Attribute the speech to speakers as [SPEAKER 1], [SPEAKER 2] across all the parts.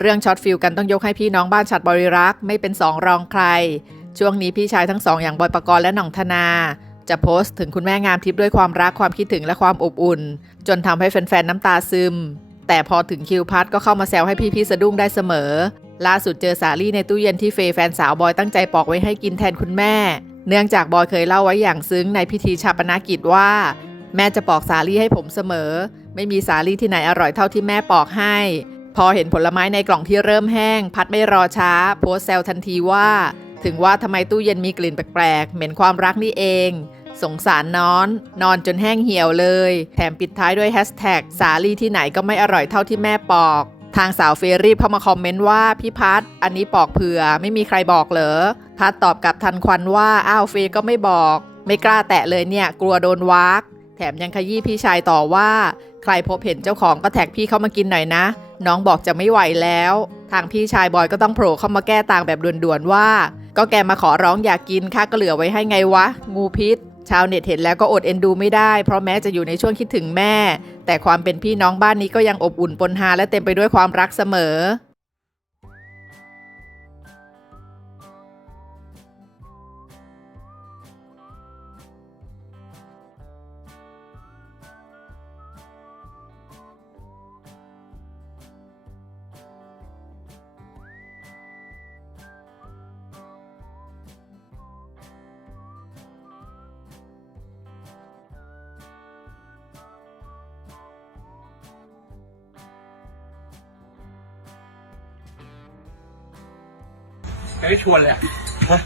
[SPEAKER 1] เรื่องช็อตฟิลกันต้องยกให้พี่น้องบ้านฉัดบริรักษ์ไม่เป็นสองรองใคร ช่วงนี้พี่ชายทั้งสองอย่างบอยปกรณ์และหน่องธนา จะโพสต์ถึงคุณแม่งามทิพย์ด้วยความรักความคิดถึงและความอบอุ่น จนทำให้แฟนๆน้ำตาซึม แต่พอถึงคิวพัทก็เข้ามาแซวให้พี่ๆสะดุ้งได้เสมอ ล่าสุดเจอสาลี่ในตู้เย็นที่เฟยแฟนสาวบอยตั้งใจปอกไว้ให้กินแทนคุณแม่ เนื่องจากบอยเคยเล่าไว้อย่างซึ้งในพิธีชาปนกิจว่า แม่จะปอกสาลี่ให้ผมเสมอ ไม่มีสาลี่ที่ไหนอร่อยเท่าที่แม่ปอกให้ พอเห็นผลไม้ในกล่องที่เริ่มแห้ง พัดไม่รอช้า โพสต์แซวทันทีว่า ถึงว่าทำไมตู้เย็นมีกลิ่นแปลกๆ เหม็นความรักนี่เอง สงสารนอน นอนจนแห้งเหี่ยวเลย แถมปิดท้ายด้วยแฮชแท็กสาลี่ที่ไหนก็ไม่อร่อยเท่าที่แม่ปอก ทางสาวเฟรีบเข้ามาคอมเมนต์ว่าพี่พัดอันนี้ปอกเผื่อไม่มีใครบอกเหรอพัดตอบกลับทันควันว่าอ้าวเฟยก็ไม่บอก ไม่กล้าแตะเลยเนี่ย กลัวโดนวักแถมยังขยี้พี่ชายต่อว่า ใครพบเห็นเจ้าของก็แท็กพี่เข้ามากินหน่อยนะ น้องบอกจะไม่ไหวแล้ว ทางพี่ชายบอยก็ต้องโผล่เข้ามาแก้ต่างแบบด่วนๆว่า ก็แกมาขอร้องอยากกินข้าก็เหลือไว้ให้ไงวะ งูพิษ ชาวเน็ตเห็นแล้วก็อดเอ็นดูไม่ได้ เพราะแม้จะอยู่ในช่วงคิดถึงแม่ แต่ความเป็นพี่น้องบ้านนี้ก็ยังอบอุ่นปนฮาและเต็มไปด้วยความรักเสมอ
[SPEAKER 2] ไม่ได้ชวนเลยอะฮะ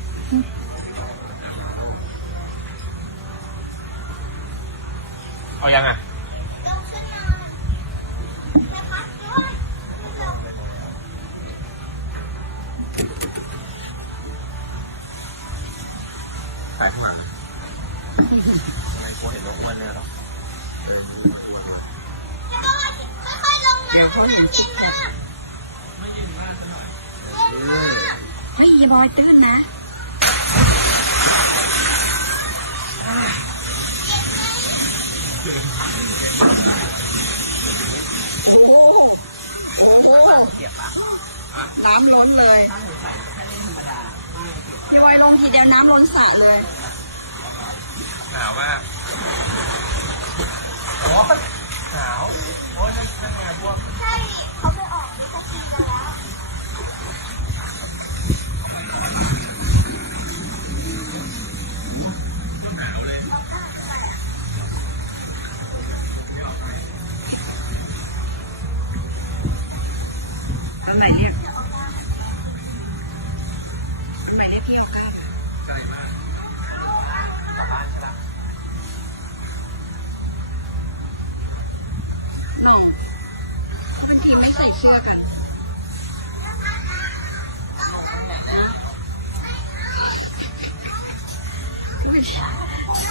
[SPEAKER 2] เอายังอะสายมาทำไมโค้ชเห็นน้องอ้วนเลยหรอ
[SPEAKER 3] ค่อยๆลงมาเขาเย็นมากเย็นมาก
[SPEAKER 4] เฮ้ยบอยตื่นนะโอ้โหน้ำล้นเลยพี่บอยลงทีเดียวน้ำล้นสระเลย
[SPEAKER 2] หนาวมา
[SPEAKER 4] ที
[SPEAKER 2] ไม่ใส่
[SPEAKER 4] เชือกัน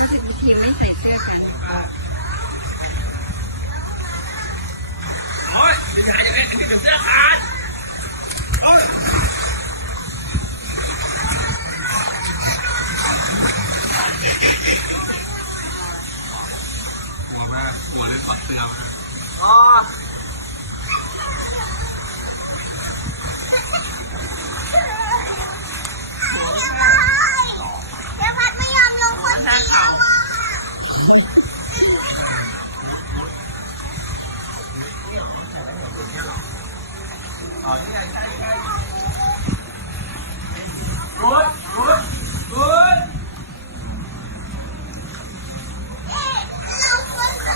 [SPEAKER 4] เป็นทีมไม่ใส่เชือกกัน
[SPEAKER 2] โอ้หัวมากหัวเลยปัดเสืออ๋อ
[SPEAKER 3] เดี๋ยวพัดไม่ยอมลงคนเดียวอะ
[SPEAKER 2] รุดรุดรุด
[SPEAKER 3] เราควรจะ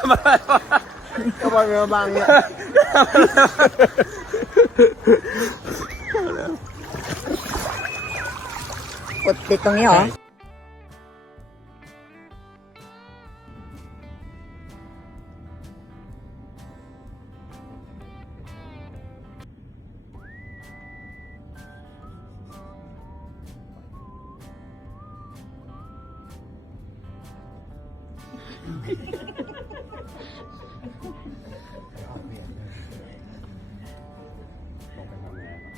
[SPEAKER 5] 不不不，要不然怎么？我的朋友。Ha! ง
[SPEAKER 2] ก็บอลเรือบางเนี่ย
[SPEAKER 5] กดติดตรงนี้เหรอ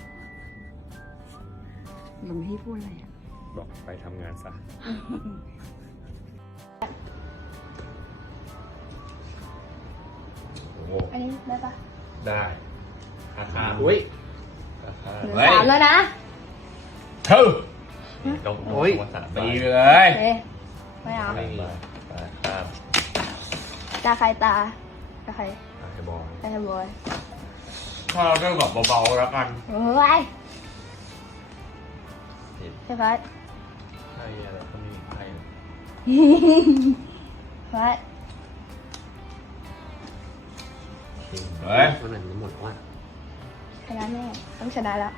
[SPEAKER 5] ลงที่พูดอะไรอะ
[SPEAKER 2] บอกไปทำงานซะ โอ้โห
[SPEAKER 3] อันนี้ได้ปะ
[SPEAKER 2] ได้ราคาอุ้ยราคา
[SPEAKER 3] เหลือ
[SPEAKER 2] เฮ้ย
[SPEAKER 3] สามแล้วนะ
[SPEAKER 2] เท่า
[SPEAKER 6] ต้อง
[SPEAKER 2] โอ้ย
[SPEAKER 6] ต้องมาสามใบ
[SPEAKER 2] ตีเลย
[SPEAKER 3] เอ๊ะไม่เอา
[SPEAKER 6] สามใบไปข้าม
[SPEAKER 3] ตาใครตา ตาใคร
[SPEAKER 6] อะให้บอล
[SPEAKER 3] ตาใครบอย
[SPEAKER 2] ถ้าเราเริ่มแบบเบาๆแล้วกัน
[SPEAKER 3] เฮ้ยใช่พัด
[SPEAKER 6] ไพ่อะไรก็ไม่มีไพ่
[SPEAKER 3] พัด
[SPEAKER 2] เฮ้ย
[SPEAKER 6] มันเหมือนหมดว่า
[SPEAKER 3] ชนะแน่ต้องชนะแล้ว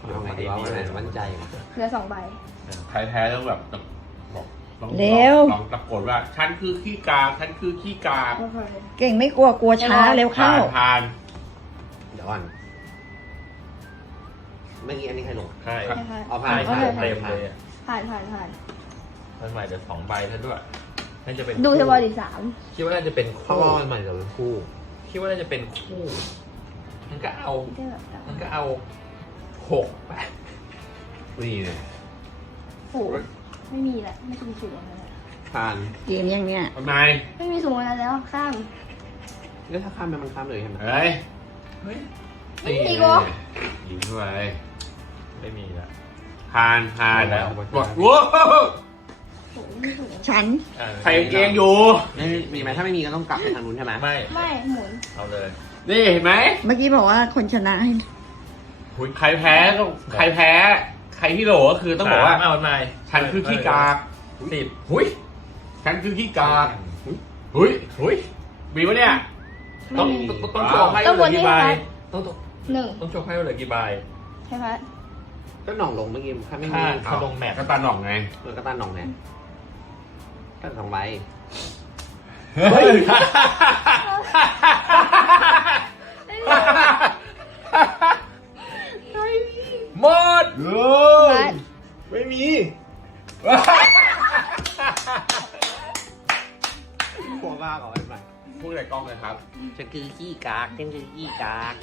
[SPEAKER 6] เอาไงดีว่าวันไหนมั่นใจนะ
[SPEAKER 3] เหลือสองใบ
[SPEAKER 2] ใครแพ้ต้องแบบ ต้องบอกต้อง
[SPEAKER 5] เร็ว
[SPEAKER 2] ต้องตะโกนว่า ฉันคือขี้กากฉันคือขี้กาก
[SPEAKER 5] เก่งไม่กลัวกลัวช้าเร็วเข้า
[SPEAKER 2] ผ่านผ่าน
[SPEAKER 6] เดี๋ยวก่อนเมื่อกี้อันนี้ใครลง
[SPEAKER 2] ใช่
[SPEAKER 3] ใช่ค่ะ
[SPEAKER 6] เอาผ่าน
[SPEAKER 3] เอา
[SPEAKER 6] ผ่าน
[SPEAKER 3] เลย
[SPEAKER 6] เต็มเลยอะ
[SPEAKER 3] ผ่านผ่านผ่าน
[SPEAKER 6] มันใหม่จะสองใบท่านด้วยน่าจะเป็น
[SPEAKER 3] ดูเทบอลอีกสาม
[SPEAKER 6] คิดว่าน่าจะเป็นคู่มันใหม่จะเป็นคู่ คิดว่าน่าจะเป็นคู่ มันก็เอา
[SPEAKER 3] ที่แบบสาม
[SPEAKER 6] มันก็เอาหกไปนี่เลย
[SPEAKER 3] โอ้โห ไม่มีแหละไม่มีสูงกว่านั้นอะ
[SPEAKER 6] ผ่าน
[SPEAKER 5] เกมยังเนี่ย
[SPEAKER 2] ทำไม
[SPEAKER 3] ไม่มีสูงกว่านั้นแล้วข้าม
[SPEAKER 6] แล้วถ้าข้ามไปมันข้ามเลยใช่ไหม
[SPEAKER 2] เฮ้ย
[SPEAKER 3] ไม่มีอีกเหรอ
[SPEAKER 2] ยิงเข้าไป
[SPEAKER 6] ไม่มีละ
[SPEAKER 2] ผ่านผ่าน
[SPEAKER 6] แล้ว
[SPEAKER 2] กดว้าว
[SPEAKER 3] โอ้โหไม่สูง
[SPEAKER 5] ฉัน
[SPEAKER 2] ใส่กางเกงอยู่
[SPEAKER 6] ไม่มีมีไหมถ้าไม่มีก็ต้องกลับไปทางนู้นใช่ไหมไม่
[SPEAKER 3] ไม่หมุน
[SPEAKER 6] เอาเลย
[SPEAKER 2] นี่เห็นไหม
[SPEAKER 5] เมื่อกี้บอกว่าคนชนะให้
[SPEAKER 2] ใครแพ้ต้องใครแพ้ ใครที่โหลก็คือต้องบอกว่า
[SPEAKER 6] เอาใหม่
[SPEAKER 2] ฉันคือขี้กาก
[SPEAKER 6] สิบ
[SPEAKER 2] หุยฉันคือขี้กากหุยหุยมีปะเนี่ย
[SPEAKER 3] ไม่
[SPEAKER 6] ต้อง
[SPEAKER 3] มี
[SPEAKER 6] ต้องต้องโชว์ให้
[SPEAKER 3] ต้อง
[SPEAKER 6] เห
[SPEAKER 3] บ
[SPEAKER 6] ลือนกี่ใบ
[SPEAKER 3] ให้
[SPEAKER 6] ต้องต้อง
[SPEAKER 3] หนึ่ง
[SPEAKER 6] ต้องโชว์ให้เหลือกี่ใบ
[SPEAKER 3] ใช่พัด
[SPEAKER 6] ก็หน่องลงเมื่อกี้ถ้าไม่มี
[SPEAKER 2] ถ้า
[SPEAKER 6] เขาลงแมท
[SPEAKER 2] ก็ตาหน่องไง
[SPEAKER 6] เออกระตาหน่องเนี่ยก็สองใบ
[SPEAKER 2] เฮ้ย เฮ้ไม่มี
[SPEAKER 6] หัวมากเหรอไอ้
[SPEAKER 2] ใหม่พูดในกล้องเลยครับ
[SPEAKER 6] ฉันคือขี้กากฉันคือขี้กาก